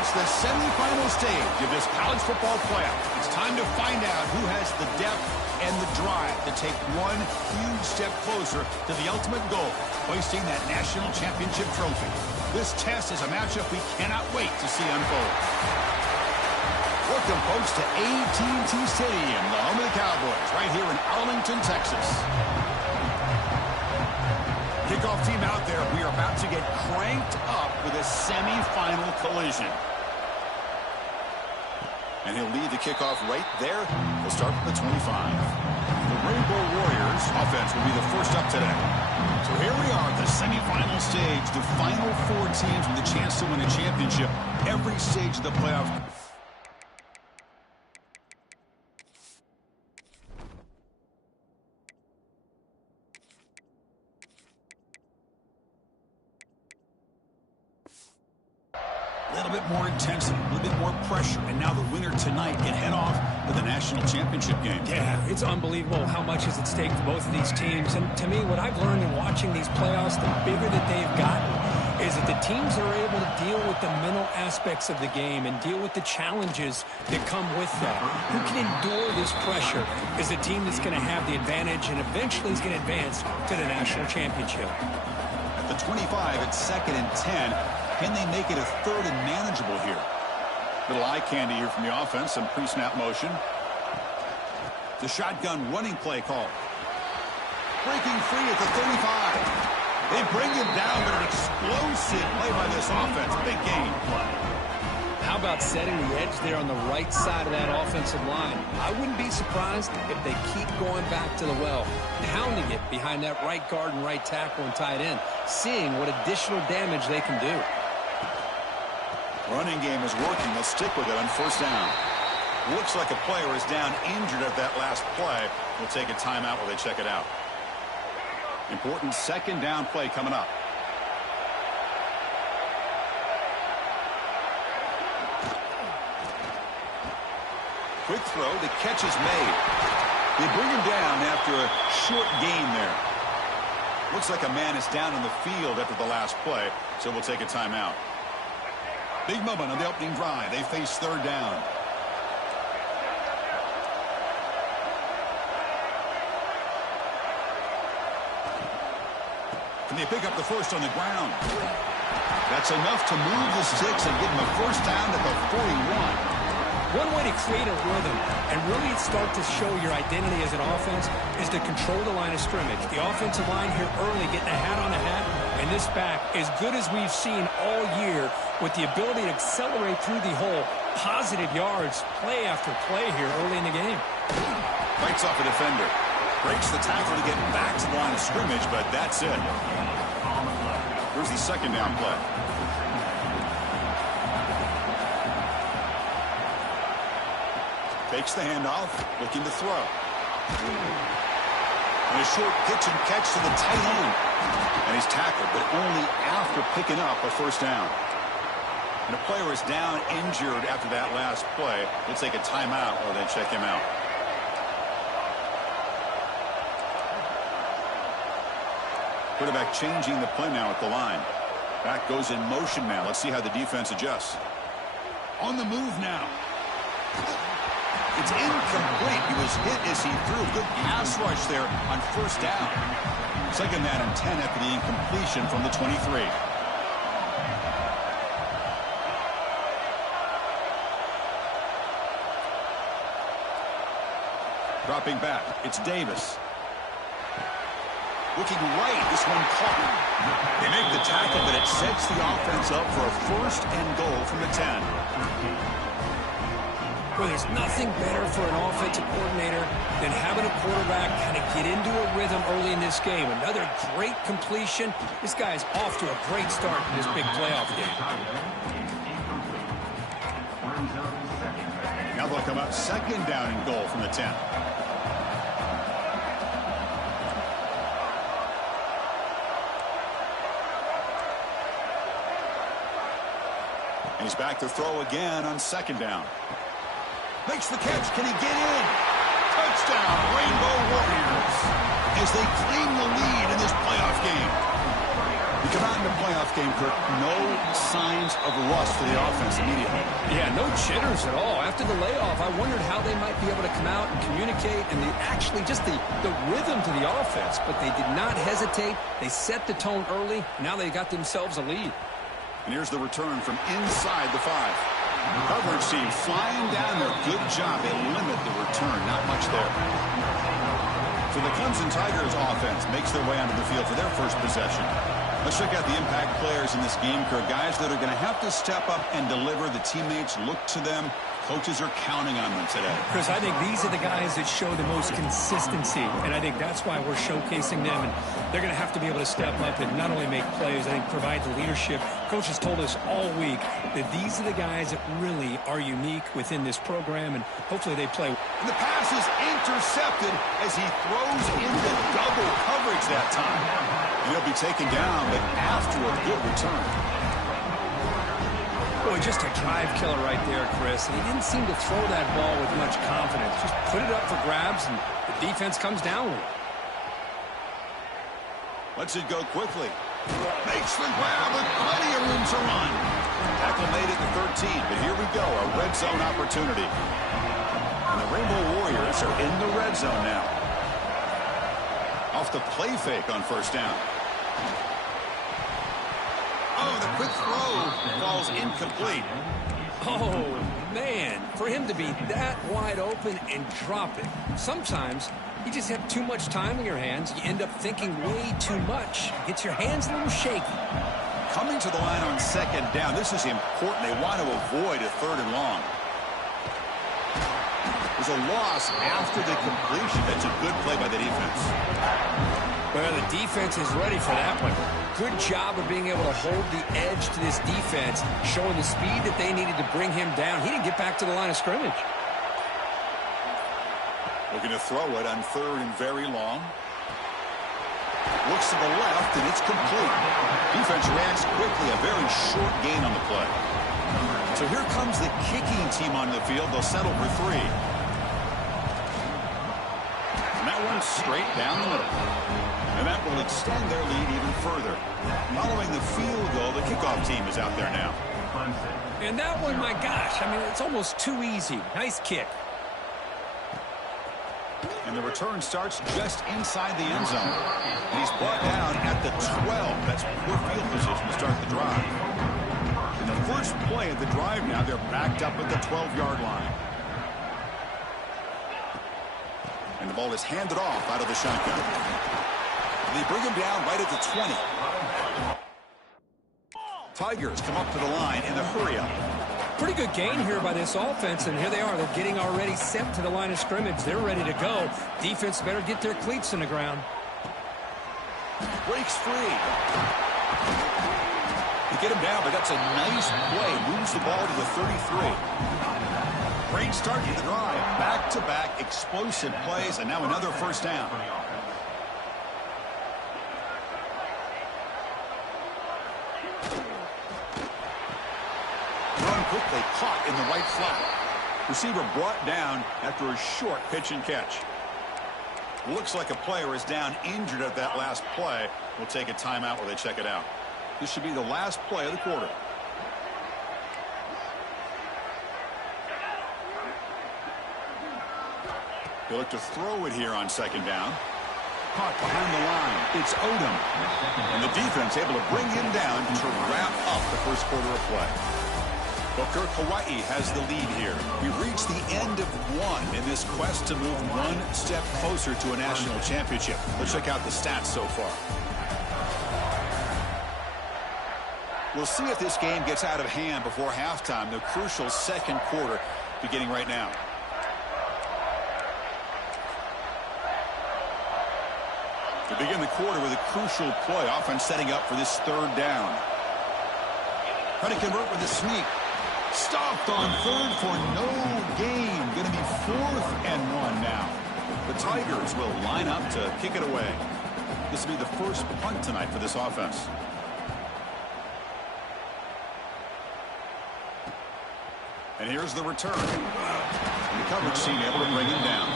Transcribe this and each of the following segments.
reached the semifinal stage of this college football playoff. It's time to find out who has the depth and the drive to take one huge step closer to the ultimate goal, hoisting that national championship trophy. This test is a matchup we cannot wait to see unfold. Welcome, folks, to AT&T Stadium, the home of the Cowboys, right here in Arlington, Texas. Kickoff team out there. We are about to get cranked up with a semifinal collision. And he'll lead the kickoff right there. We'll start from the 25. The Rainbow Warriors offense will be the first up today. So here we are at the semifinal stage. The final four teams with a chance to win a championship every stage of the playoff. A little bit more intensity, a little bit more pressure, and now the winner tonight can head off to the national championship game. Yeah, it's unbelievable how much is at stake for both of these teams. And to me, what I've learned in watching these playoffs, the bigger that they've gotten, is that the teams are able to deal with the mental aspects of the game and deal with the challenges that come with that. Who can endure this pressure is the team that's going to have the advantage and eventually is going to advance to the national championship. At the 25, it's 2nd and 10. Can they make it a 3rd and manageable here? Little eye candy here from the offense, some pre-snap motion. The shotgun running play call. Breaking free at the 35. They bring him down, but an explosive play by this offense. Big game. How about setting the edge there on the right side of that offensive line? I wouldn't be surprised if they keep going back to the well, pounding it behind that right guard and right tackle and tight end, seeing what additional damage they can do. Running game is working. They'll stick with it on 1st down. Looks like a player is down injured at that last play. We'll take a timeout while they check it out. Important 2nd down play coming up. Quick throw. The catch is made. They bring him down after a short gain there. Looks like a man is down in the field after the last play, so we'll take a timeout. Big moment on the opening drive. They face 3rd down. Can they pick up the first on the ground? That's enough to move the sticks and give them a 1st down at the 41. One way to create a rhythm and really start to show your identity as an offense is to control the line of scrimmage. The offensive line here early getting a hat on a hat, and this back, as good as we've seen all year, with the ability to accelerate through the hole, positive yards, play after play here early in the game. Fights off a defender. Breaks the tackle to get back to the line of scrimmage, but that's it. Here's the 2nd down play. Takes the handoff, looking to throw. And a short pitch and catch to the tight end. And he's tackled, but only after picking up a 1st down. And a player is down injured after that last play. We'll take a timeout while they check him out. Quarterback changing the play now at the line. Back goes in motion now. Let's see how the defense adjusts. On the move now. It's incomplete. He was hit as he threw. Good pass rush there on 1st down. 2nd down and 10 after the incompletion from the 23. Dropping back. It's Davis. Looking right. This one caught. They make the tackle, but it sets the offense up for a 1st and goal from the 10. Well, there's nothing better for an offensive coordinator than having a quarterback kind of get into a rhythm early in this game. Another great completion. This guy is off to a great start in this big playoff game. Now they'll come up 2nd down and goal from the 10. And he's back to throw again on 2nd down. Makes the catch. Can he get in? Touchdown, Rainbow Warriors, as they claim the lead in this playoff game. You come out in the playoff game, Kirk, no signs of rust for the offense immediately. Yeah, no jitters at all. After the layoff, I wondered how they might be able to come out and communicate and actually just the rhythm to the offense. But they did not hesitate. They set the tone early. Now they got themselves a lead. And here's the return from inside the 5. Coverage team flying down there. Good job. They limit the return. Not much there. So the Clemson Tigers offense makes their way onto the field for their first possession. Let's check out the impact players in this game, Kirk. Guys that are going to have to step up and deliver. The teammates look to them. Coaches are counting on them today. Chris, I think these are the guys that show the most consistency, and I think that's why we're showcasing them. And they're going to have to be able to step up and not only make plays, I think provide the leadership. Coaches told us all week that these are the guys that really are unique within this program, and hopefully they play. And the pass is intercepted as he throws into double coverage that time. And he'll be taken down, but after a good return. Boy, just a drive killer right there, Chris. And he didn't seem to throw that ball with much confidence. Just put it up for grabs, and the defense comes down with it. Lets it go quickly. Makes the grab with plenty of room to run. Tackle made it to 13, but here we go, a red zone opportunity. And the Rainbow Warriors are in the red zone now. Off the play fake on first down. Oh, the quick throw falls incomplete. Oh, man, for him to be that wide open and drop it. Sometimes you just have too much time in your hands. You end up thinking way too much. Gets your hands a little shaky. Coming to the line on second down. This is important. They want to avoid a 3rd and long. There's a loss after the completion. That's a good play by the defense. Well, the defense is ready for that one. Good job of being able to hold the edge to this defense, showing the speed that they needed to bring him down. He didn't get back to the line of scrimmage. Looking to throw it on 3rd and very long. Looks to the left, and it's complete. Defense reacts quickly. A very short gain on the play. So here comes the kicking team on the field. They'll settle for 3. And that one's straight down the middle. And that will extend their lead even further. Following the field goal, the kickoff team is out there now. And that one, my gosh, I mean, it's almost too easy. Nice kick. And the return starts just inside the end zone. And he's brought down at the 12. That's poor field position to start the drive. In the first play of the drive now, they're backed up at the 12-yard line. And the ball is handed off out of the shotgun. And they bring him down right at the 20. Tigers come up to the line in the hurry-up. Pretty good gain here by this offense, and here they are. They're getting already set to the line of scrimmage. They're ready to go. Defense better get their cleats in the ground. Breaks free. They get him down, but that's a nice play. Moves the ball to the 33. Great start to the drive. Back-to-back explosive plays, and now another first down. Run quickly, caught in the right flat. Receiver brought down after a short pitch and catch. Looks like a player is down injured at that last play. We'll take a timeout while they check it out. This should be the last play of the quarter. They look to throw it here on second down. Caught behind the line. It's Odom. And the defense able to bring him down to wrap up the first quarter of play. Booker, Hawaii has the lead here. We've reached the end of one in this quest to move one step closer to a national championship. Let's check out the stats so far. We'll see if this game gets out of hand before halftime. The crucial second quarter beginning right now. To begin the quarter with a crucial play. Offense setting up for this 3rd down. Trying to convert with a sneak. Stopped on 3rd for no gain. Going to be 4th and 1 now. The Tigers will line up to kick it away. This will be the first punt tonight for this offense. And here's the return. And the coverage team able to bring him down.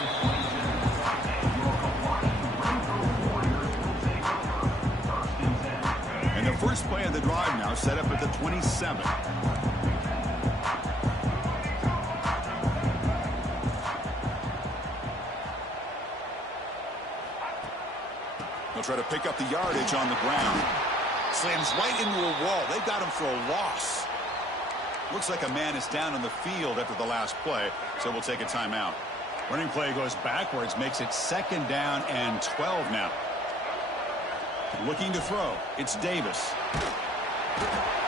first play of the drive now set up at the 27. They'll try to pick up the yardage on the ground. Slams right into a wall. They've got him for a loss. Looks like a man is down on the field after the last play, so we'll take a timeout. Running play goes backwards, makes it 2nd down and 12 now. Looking to throw. It's Davis.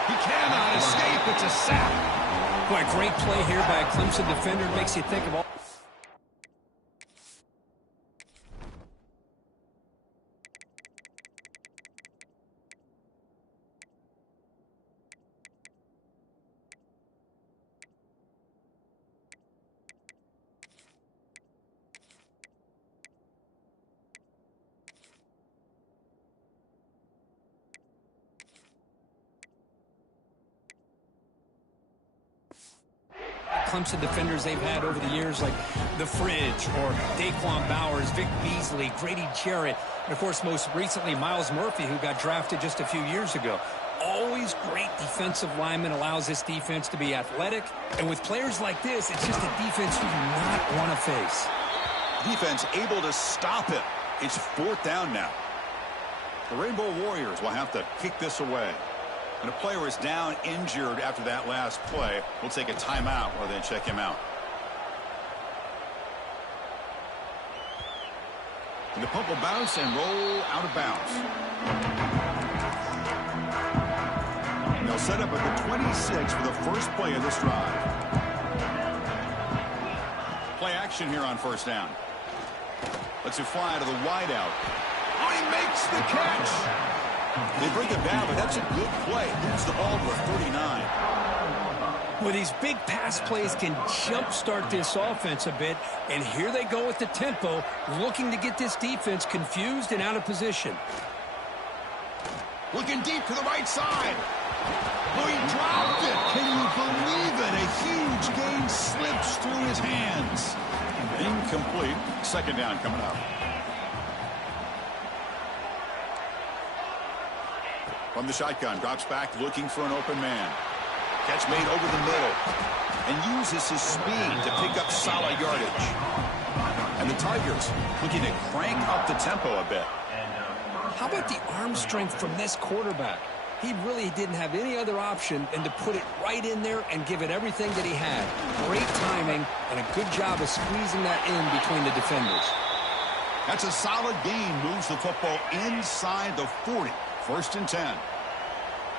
He cannot escape. It's a sack. Boy, great play here by a Clemson defender. Makes you think of all. Clemson defenders they've had over the years, like the Fridge or Daquan Bowers, Vic Beasley, Grady Jarrett, and of course most recently Myles Murphy, who got drafted just a few years ago. Always great defensive lineman, allows this defense to be athletic, and with players like this, it's just a defense you do not want to face. Defense able to stop it. It's 4th down now. The Rainbow Warriors will have to kick this away. When a player is down injured after that last play, we'll take a timeout while they check him out. And the punt will bounce and roll out of bounds. And they'll set up at the 26 for the first play of this drive. Play action here on 1st down. Lets it fly to the wideout. Oh, he makes the catch! They bring it down, but that's a good play. Moves the ball to a 39. Well, these big pass plays can jumpstart this offense a bit, and here they go with the tempo, looking to get this defense confused and out of position. Looking deep to the right side. Oh, he dropped it. Can you believe it? A huge gain slips through his hands. Incomplete. 2nd down coming up. From the shotgun, drops back looking for an open man. Catch made over the middle. And uses his speed to pick up solid yardage. And the Tigers looking to crank up the tempo a bit. How about the arm strength from this quarterback? He really didn't have any other option than to put it right in there and give it everything that he had. Great timing and a good job of squeezing that in between the defenders. That's a solid gain. Moves the football inside the 40. 1st and 10.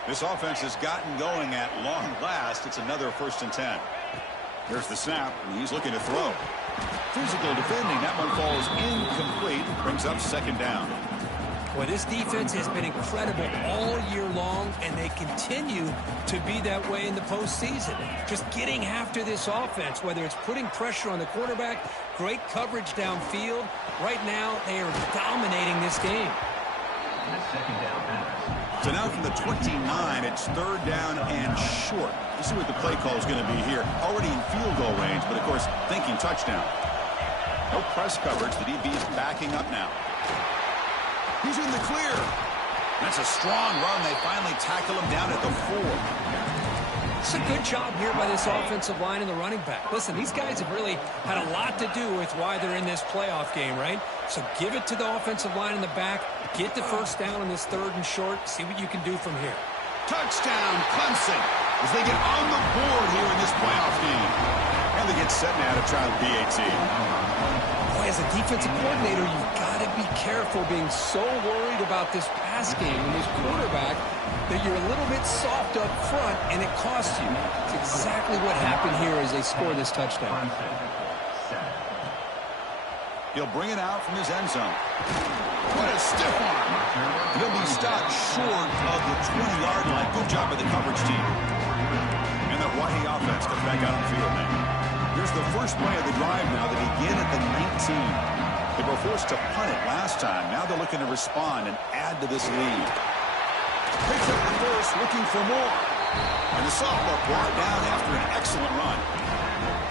This offense has gotten going at long last. It's another 1st and 10. Here's the snap, and he's looking to throw. Physical defending. That one falls incomplete. Brings up 2nd down. Well, this defense has been incredible all year long, and they continue to be that way in the postseason. Just getting after this offense, whether it's putting pressure on the quarterback, great coverage downfield. Right now, they are dominating this game. So now from the 29, it's 3rd down and short. You see what the play call is going to be here. Already in field goal range, but of course, thinking touchdown. No press coverage. The DB's backing up now. He's in the clear. That's a strong run. They finally tackle him down at the 4. It's a good job here by this offensive line and the running back. Listen, these guys have really had a lot to do with why they're in this playoff game, right? So give it to the offensive line in the back. Get the 1st down on this 3rd and short. See what you can do from here. Touchdown, Clemson, as they get on the board here in this playoff game. And they get set now to try the PAT. Boy, as a defensive coordinator, you've got to be careful being so worried about this pass game and this quarterback that you're a little bit soft up front, and it costs you. It's exactly what happened here as they score this touchdown. He'll bring it out from his end zone. What a stiff arm. He'll be stopped short of the 20-yard line. Good job by the coverage team. And the Hawaii offense comes back out on the field now. Here's the first play of the drive now. They begin at the 19. They were forced to punt it last time. Now they're looking to respond and add to this lead. Picks up the first, looking for more. And the sophomore brought down after an excellent run.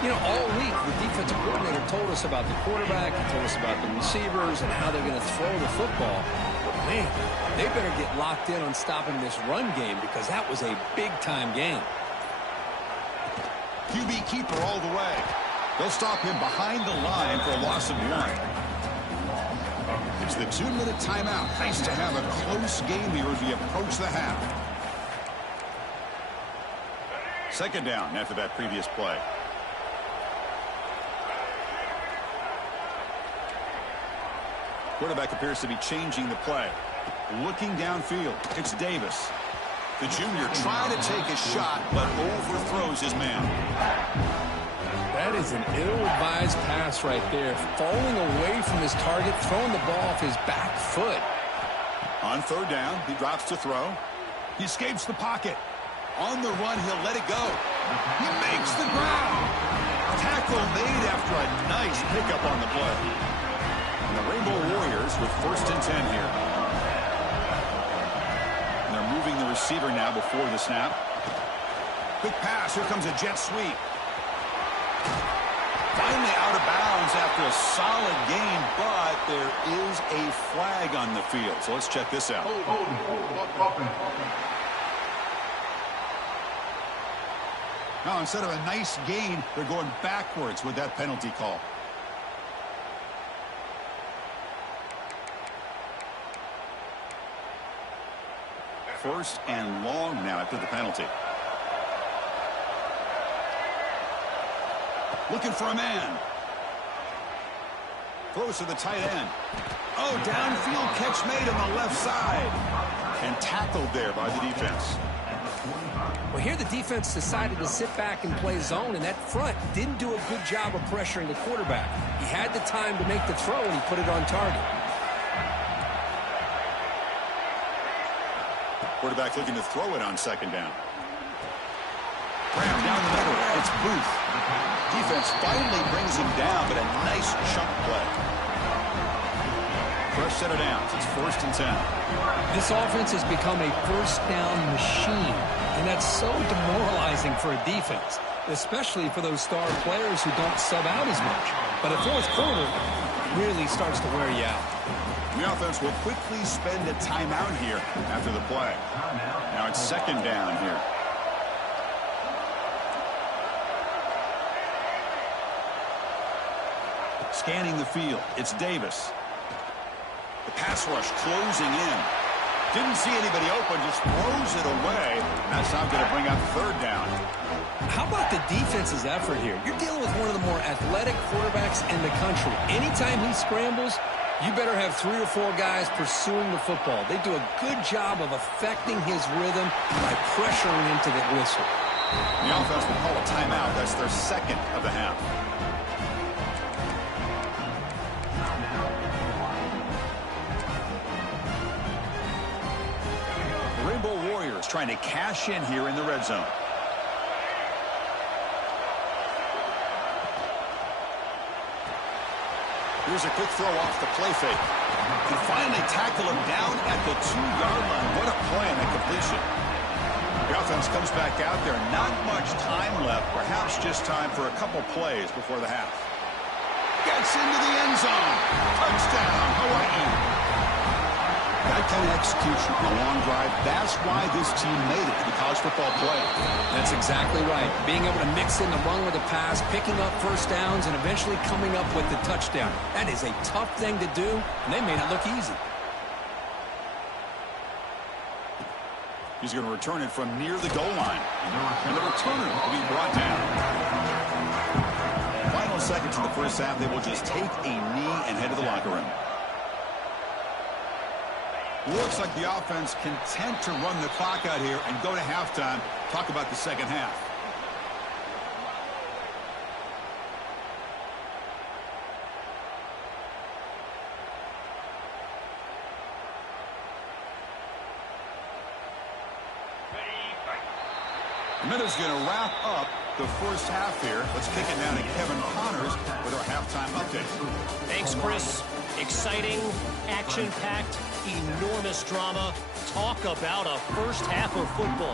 You know, all week, the defensive coordinator told us about the quarterback, he told us about the receivers and how they're going to throw the football. But, man, they better get locked in on stopping this run game because that was a big-time game. QB keeper all the way. They'll stop him behind the line for a loss of 1. It's the 2-minute timeout. Nice to have a close game here as we approach the half. Second down after that previous play. Quarterback appears to be changing the play. Looking downfield, it's Davis. The junior trying to take a shot, but overthrows his man. That is an ill-advised pass right there. Falling away from his target, throwing the ball off his back foot. On third down, he drops to throw. He escapes the pocket. On the run, he'll let it go. He makes the ground. Tackle made after a nice pickup on the play. And the Rainbow Warriors with 1st and 10 here. And they're moving the receiver now before the snap. Quick pass. Here comes a jet sweep. Finally out of bounds after a solid game, but there is a flag on the field. So let's check this out. Now, instead of a nice gain, they're going backwards with that penalty call. First and long now after the penalty. Looking for a man. Throws to the tight end. Oh, downfield catch made on the left side. And tackled there by the defense. Well, here the defense decided to sit back and play zone, and that front didn't do a good job of pressuring the quarterback. He had the time to make the throw, and he put it on target. Quarterback looking to throw it on second down. Ram down the middle. It's Booth. Defense finally brings him down, but a nice chunk play. Fresh set of downs. It's 1st and 10. This offense has become a first down machine, and that's so demoralizing for a defense, especially for those star players who don't sub out as much. But a fourth quarter really starts to wear you out. The offense will quickly spend a timeout here after the play. Now it's second down here. Scanning the field, it's Davis. The pass rush closing in. Didn't see anybody open, just throws it away. And that's not going to bring up third down. How about the defense's effort here? You're dealing with one of the more athletic quarterbacks in the country. Anytime he scrambles, you better have 3 or 4 guys pursuing the football. They do a good job of affecting his rhythm by pressuring him to the whistle. The offense will call a timeout. That's their second of the half. The Rainbow Warriors trying to cash in here in the red zone. Here's a quick throw off the play fake. And finally tackle him down at the 2-yard line. What a play and a completion. The offense comes back out there. Not much time left. Perhaps just time for a couple plays before the half. Gets into the end zone. Touchdown, Hawaii. That kind of execution on a long drive, that's why this team made it to the college football playoff. That's exactly right. Being able to mix in the run with the pass, picking up first downs, and eventually coming up with the touchdown. That is a tough thing to do, and they made it look easy. He's going to return it from near the goal line. And the returner will be brought down. Final seconds in the first half, they will just take a knee and head to the locker room. Looks like the offense content to run the clock out here and go to halftime. Talk about the second half. The minute's going to wrap up the first half here. Let's kick it down to Kevin Connors with our halftime update. Thanks, Chris. Exciting, action-packed, enormous drama. Talk about a first half of football.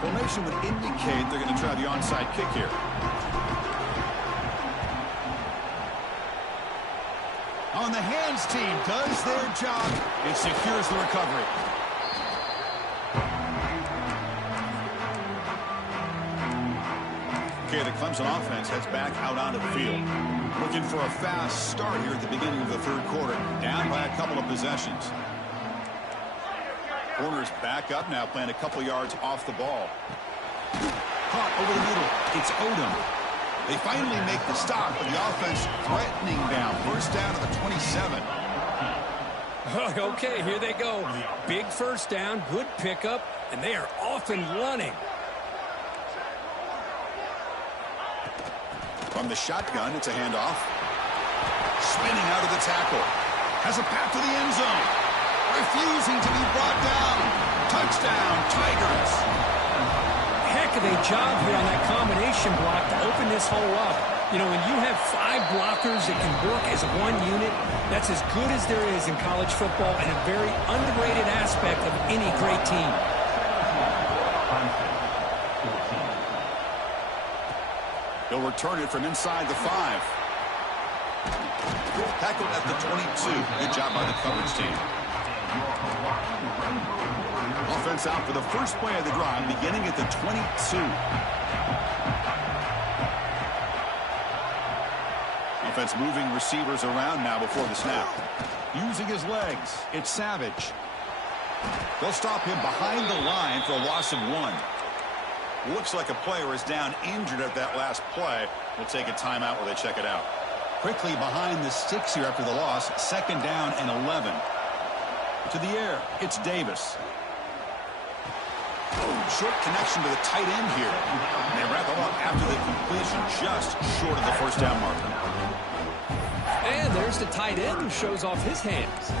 Formation would indicate they're going to try the onside kick here. On the hands team does their job. It secures the recovery. Okay, the Clemson offense heads back out onto the field. Looking for a fast start here at the beginning of the third quarter. Down by a couple of possessions. Corner's back up now, playing a couple yards off the ball. Caught over the middle. It's Odom. They finally make the stop, but the offense threatening down. First down at the 27. Okay, here they go. Big first down, good pickup, and they are off and running. From the shotgun, it's a handoff. Spinning out of the tackle. Has a path to the end zone. Refusing to be brought down. Touchdown, Tigers. Heck of a job here on that combination block to open this hole up. You know, when you have 5 blockers that can work as one unit, that's as good as there is in college football and a very underrated aspect of any great team. They'll return it from inside the 5. Tackled at the 22. Good job by the coverage team. Offense out for the first play of the drive, beginning at the 22. Offense moving receivers around now before the snap. Using his legs, it's Savage. They'll stop him behind the line for a loss of 1. Looks like a player is down injured at that last play. We'll take a timeout while they check it out. Quickly behind the sticks here after the loss. Second down and 11. To the air, it's Davis. Short connection to the tight end here. And they wrap him up after the completion, just short of the first down marker. And there's the tight end who shows off his hands.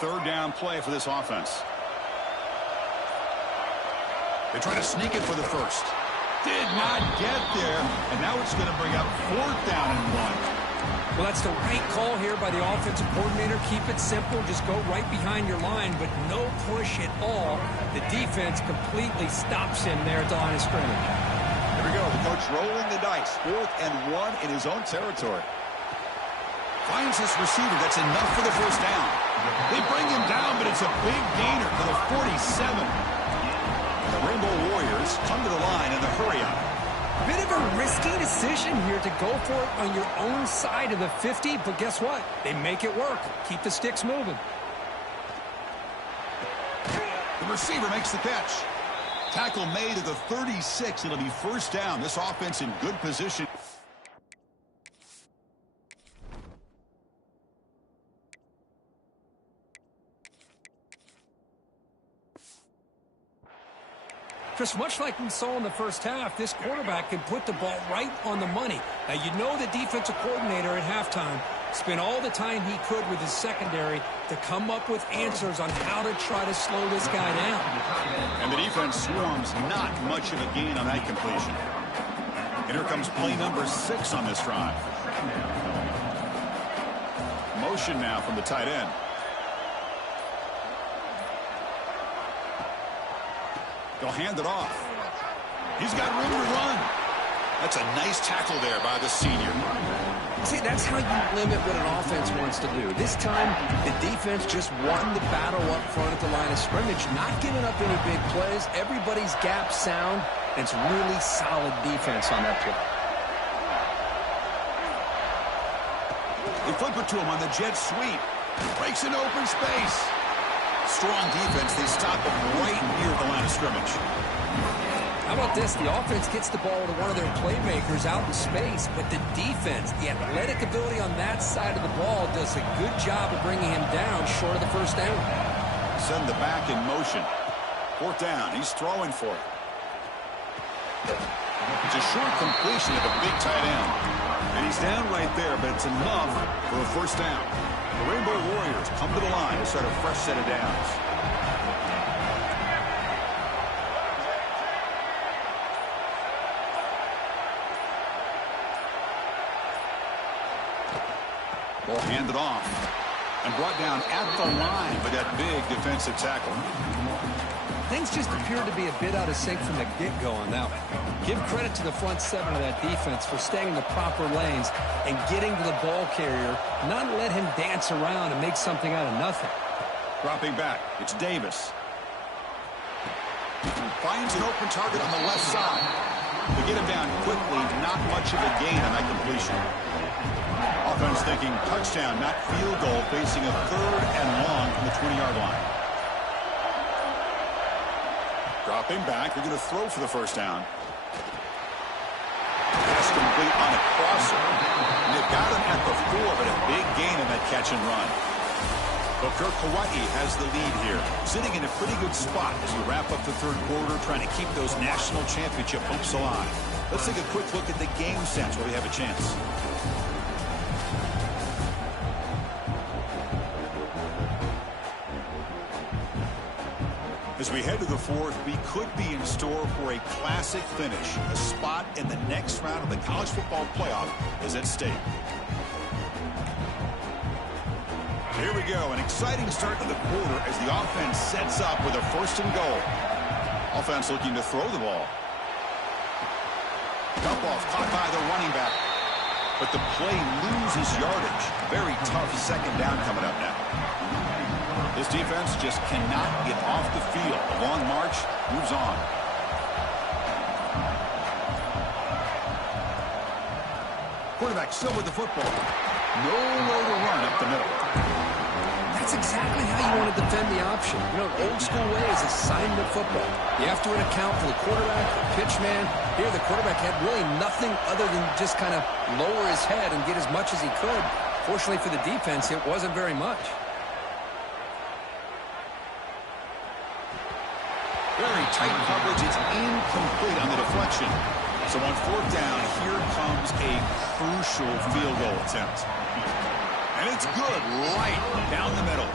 Third down play for this offense. They try to sneak it for the first. Did not get there, and now it's going to bring up fourth down and 1. Well, that's the right call here by the offensive coordinator. Keep it simple. Just go right behind your line, but no push at all. The defense completely stops him there at the line of scrimmage. Here we go. The coach rolling the dice. 4th and 1 in his own territory. Finds this receiver. That's enough for the first down. They bring him down, but it's a big gainer for the 47. And the Rainbow Warriors come to the line in the hurry-up. Bit of a risky decision here to go for it on your own side of the 50, but guess what? They make it work. Keep the sticks moving. The receiver makes the catch. Tackle made at the 36. It'll be first down. This offense in good position. Just much like we saw in the first half, this quarterback can put the ball right on the money. Now, you know the defensive coordinator at halftime spent all the time he could with his secondary to come up with answers on how to try to slow this guy down. And the defense swarms not much of a gain on that completion. And here comes play number 6 on this drive. Motion now from the tight end. They'll hand it off. He's got room to run. That's a nice tackle there by the senior. See, that's how you limit what an offense wants to do. This time, the defense just won the battle up front at the line of scrimmage, not giving up any big plays. Everybody's gap sound. It's really solid defense on that play. They flip it to him on the jet sweep. Breaks an open space. Strong defense. They stop him right near the line of scrimmage. How about this? The offense gets the ball to one of their playmakers out in space, but the defense, the athletic ability on that side of the ball does a good job of bringing him down short of the first down. Send the back in motion. Fourth down. He's throwing for it. It's a short completion of a big tight end. And he's down right there, but it's enough for a first down. The Rainbow Warriors come to the line to start a fresh set of downs. Ball handed off. And brought down at the line with that big defensive tackle. Things just appeared to be a bit out of sync from the get-go on that one. Give credit to the front seven of that defense for staying in the proper lanes and getting to the ball carrier, not let him dance around and make something out of nothing. Dropping back, it's Davis. Finds an open target on the left side. To get him down quickly, not much of a gain on that completion. Offense thinking touchdown, not field goal, facing a 3rd and long from the 20-yard line. Dropping back, they're going to throw for the first down. Pass complete on a crosser. And they've got him at the 4, but a big gain in that catch and run. Booker Hawaii has the lead here, sitting in a pretty good spot as we wrap up the 3rd quarter, trying to keep those national championship hopes alive. Let's take a quick look at the game sense where we have a chance. As we head to the 4th, we could be in store for a classic finish. A spot in the next round of the college football playoff is at stake. Here we go, an exciting start to the quarter as the offense sets up with a 1st and goal. Offense looking to throw the ball. Dump off, caught by the running back. But the play loses yardage. Very tough 2nd down coming up now. This defense just cannot get off the field. A long march moves on. Quarterback still with the football. Nowhere to run up the middle. That's exactly how you want to defend the option. You know, old school way is assignment football. You have to account for the quarterback, the pitch man. Here, the quarterback had really nothing other than just kind of lower his head and get as much as he could. Fortunately for the defense, it wasn't very much. Very tight coverage. It's incomplete on the deflection. So on 4th down, here comes a crucial field goal attempt. And it's good right down the middle.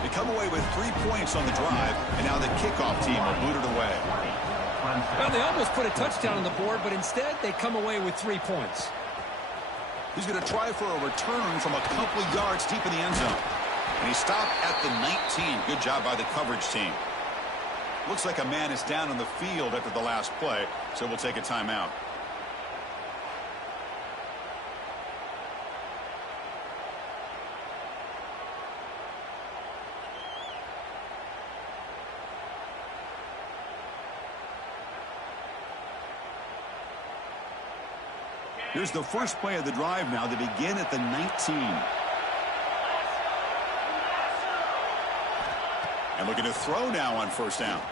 They come away with 3 points on the drive, and now the kickoff team will boot it away. Well, they almost put a touchdown on the board, but instead they come away with 3 points. He's going to try for a return from a couple yards deep in the end zone. And he stopped at the 19. Good job by the coverage team. Looks like a man is down on the field after the last play, so we'll take a timeout. Here's the first play of the drive now. They begin at the 19. And looking to throw now on 1st down.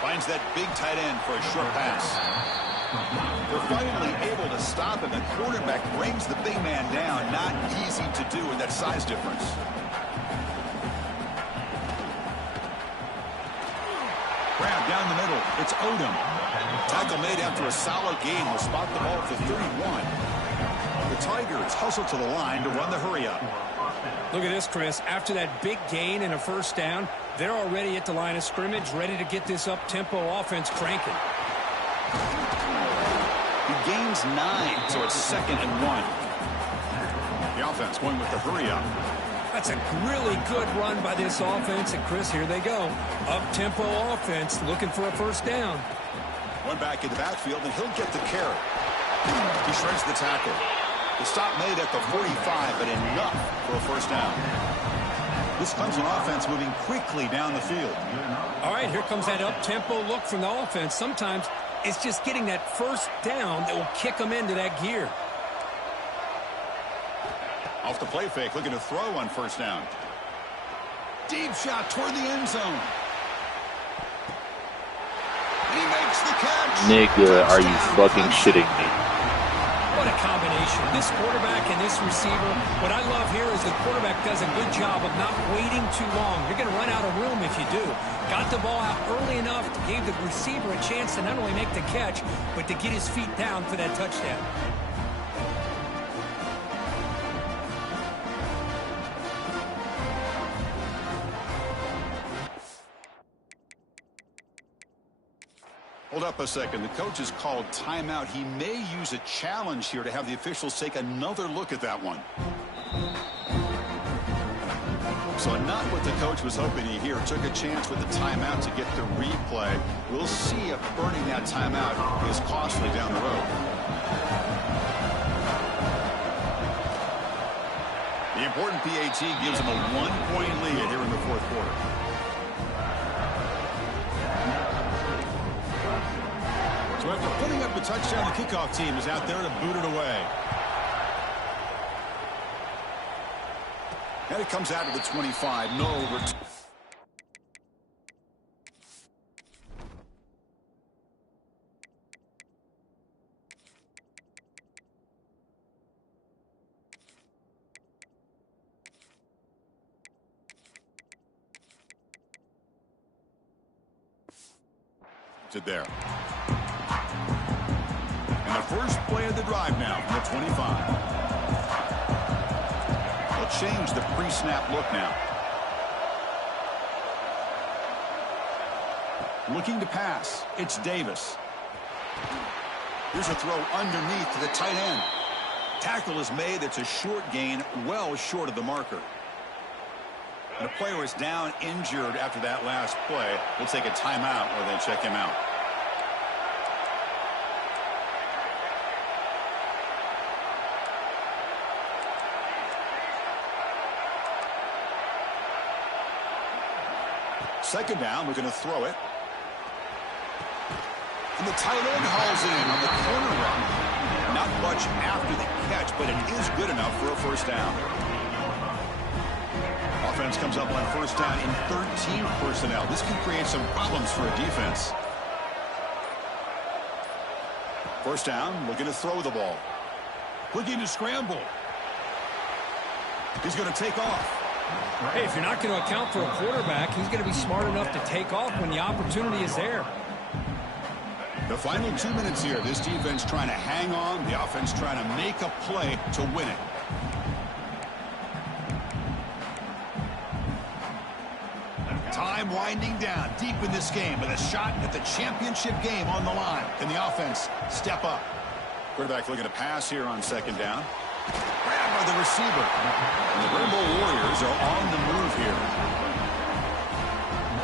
Finds that big tight end for a short pass. They're finally able to stop him. The quarterback brings the big man down. Not easy to do with that size difference. Grab down the middle. It's Odom. Tackle made after a solid game. Will spot the ball at the 31. The Tigers hustle to the line to run the hurry up. Look at this, Chris. After that big gain and a 1st down, they're already at the line of scrimmage, ready to get this up-tempo offense cranking. He gains 9, so it's 2nd and 1. The offense going with the hurry up. That's a really good run by this offense. And, Chris, here they go. Up-tempo offense looking for a 1st down. One back in the backfield, and he'll get the carry. He shreds the tackle. The stop made at the 45, but enough for a 1st down. This Clemson offense moving quickly down the field. All right, here comes that up-tempo look from the offense. Sometimes it's just getting that 1st down that will kick them into that gear. Off the play fake, looking to throw on 1st down. Deep shot toward the end zone. He makes the catch. Nigga, are you fucking shitting me? What a combination. This quarterback and this receiver. What I love here is the quarterback does a good job of not waiting too long. You're going to run out of room if you do. Got the ball out early enough to give the receiver a chance to not only make the catch, but to get his feet down for that touchdown. Well, Hold up a second. The coach has called timeout. He may use a challenge here to have the officials take another look at that one. So not what the coach was hoping to hear. Took a chance with the timeout to get the replay. We'll see if burning that timeout is costly down the road. The important PAT gives them a 1-point lead here in the fourth quarter. So after putting up the touchdown, the kickoff team is out there to boot it away. And it comes out to the 25. No return. To there. And the first play of the drive now from the 25. They'll change the pre-snap look now. Looking to pass. It's Davis. Here's a throw underneath to the tight end. Tackle is made. It's a short gain, well short of the marker. The player is down injured after that last play. We'll take a timeout or they check him out. Second down, we're going to throw it. And the tight end hauls it in on the corner run. Not much after the catch, but it is good enough for a first down. Offense comes up on first down in 13 personnel. This can create some problems for a defense. First down, looking to throw the ball. Looking to scramble. He's going to take off. Hey, if you're not going to account for a quarterback, he's going to be smart enough to take off when the opportunity is there. The final 2 minutes here. This defense trying to hang on. The offense trying to make a play to win it. Time winding down deep in this game with a shot at the championship game on the line. Can the offense step up? Quarterback looking to pass here on second down. Grab by the receiver. And the Rainbow Warriors are on the move here.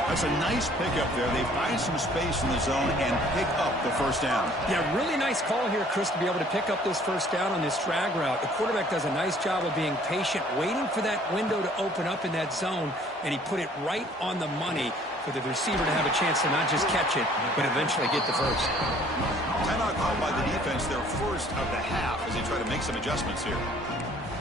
That's a nice pickup there. They find some space in the zone and pick up the first down. Yeah, really nice call here, Chris, to be able to pick up this first down on this drag route. The quarterback does a nice job of being patient, waiting for that window to open up in that zone, and he put it right on the money for the receiver to have a chance to not just catch it, but eventually get the first. Timeout called by the defense, their first of the half, as they try to make some adjustments here.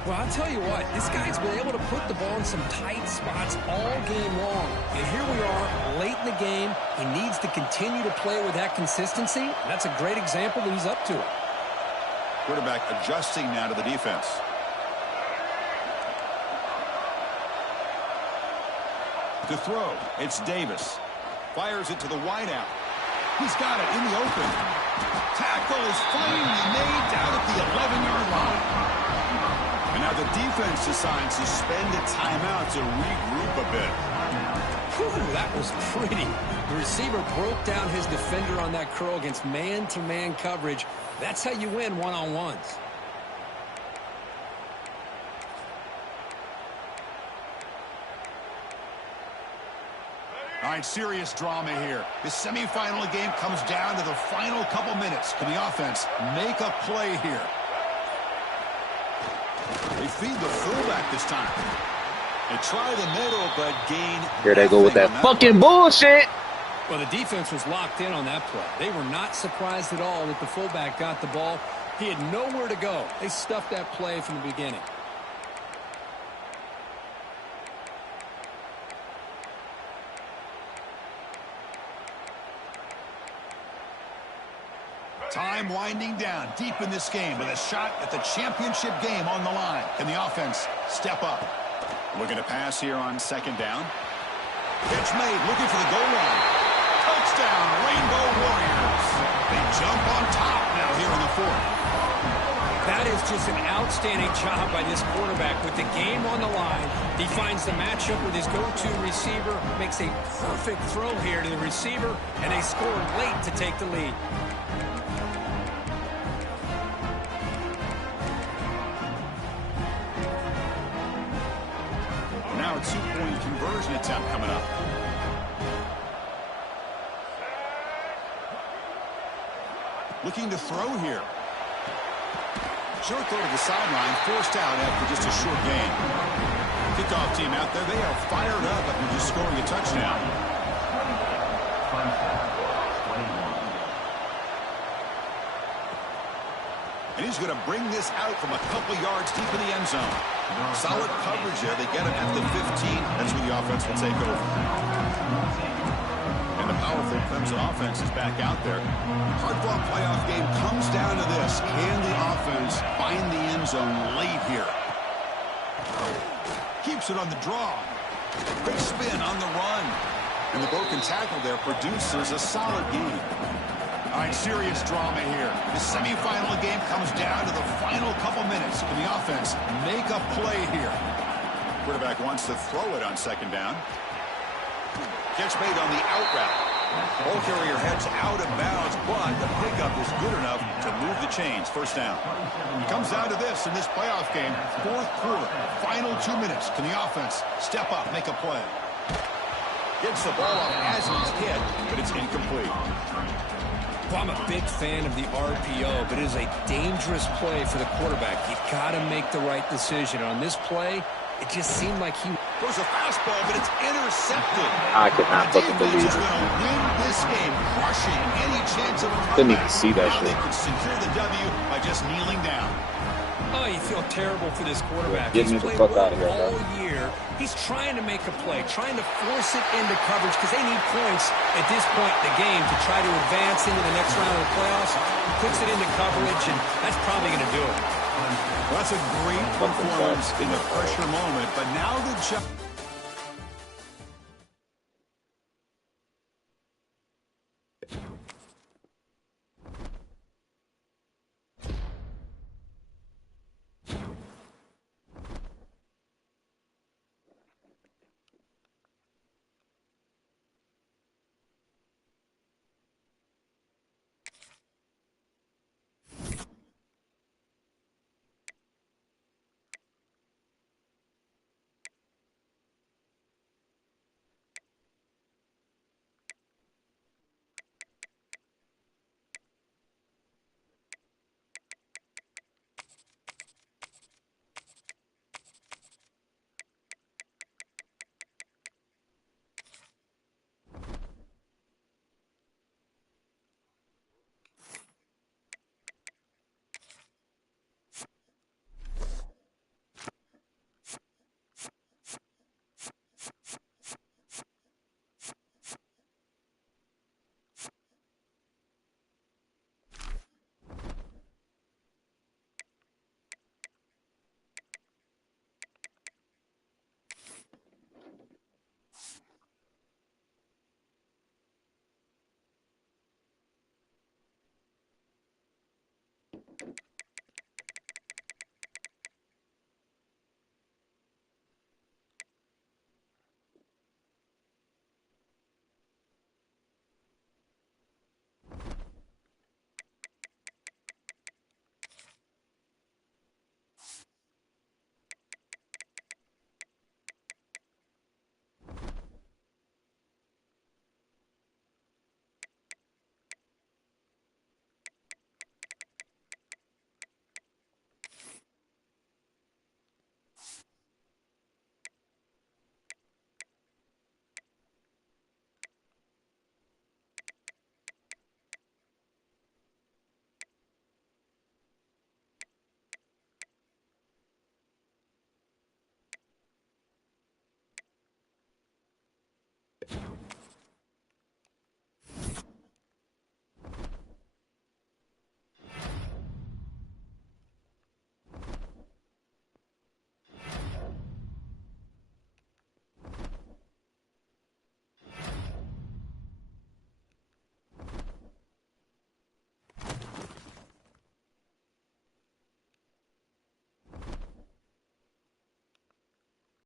Well, I'll tell you what, this guy's been able to put the ball in some tight spots all game long. And here we are, late in the game. He needs to continue to play with that consistency. And that's a great example that he's up to it. Quarterback adjusting now to the defense. To throw, it's Davis. Fires it to the wideout. He's got it in the open. Tackle is finally made down at the 11-yard line. And now the defense decides to spend a timeout to regroup a bit. Whew, that was pretty. The receiver broke down his defender on that curl against man-to-man coverage. That's how you win one-on-ones. All right, serious drama here. The semifinal game comes down to the final couple minutes. Can the offense make a play here? They feed the fullback this time. They try the middle, but gain. Here they go with that fucking bullshit. Well, the defense was locked in on that play. They were not surprised at all that the fullback got the ball. He had nowhere to go. They stuffed that play from the beginning. Time winding down deep in this game with a shot at the championship game on the line. Can the offense step up? Looking to pass here on second down. Pitch made, looking for the goal line. Touchdown, Rainbow Warriors. They jump on top now here in the fourth. That is just an outstanding job by this quarterback with the game on the line. He finds the matchup with his go-to receiver, makes a perfect throw here to the receiver, and they score late to take the lead. Now a two-point conversion attempt coming up. Looking to throw here. Short throw to the sideline, forced out after just a short gain. Kickoff team out there, they are fired up after just scoring a touchdown. And he's going to bring this out from a couple yards deep in the end zone. Solid coverage there. They get him at the 15. That's where the offense will take over. And the powerful Clemson offense is back out there. Hard-fought playoff game comes down to this. Can the offense find the end zone late here? Keeps it on the draw. Quick spin on the run. And the broken tackle there produces a solid game. All right, serious drama here. The semifinal game comes down to the final couple minutes. Can the offense make a play here? Quarterback wants to throw it on second down. Catch made on the out route. Ball carrier heads out of bounds, but the pickup is good enough to move the chains. First down. It comes down to this in this playoff game. Fourth quarter, final 2 minutes. Can the offense step up, make a play? Gets the ball off as he's hit, but it's incomplete. Well, I'm a big fan of the RPO, but it is a dangerous play for the quarterback. You've got to make the right decision. On this play, it just seemed like he... Throws a fastball, but it's intercepted. I could not fucking believe it. Going to win this game, crushing any chance of a comeback. Didn't even see that shit. They could secure the W by just kneeling down. Oh, you feel terrible for this quarterback. Get me the fuck out of here, all bro. year. He's trying to make a play, trying to force it into coverage because they need points at this point in the game to try to advance into the next round of the playoffs. Puts it into coverage, and that's probably going to do it. Well, that's a great performance in the pressure moment, but now the job.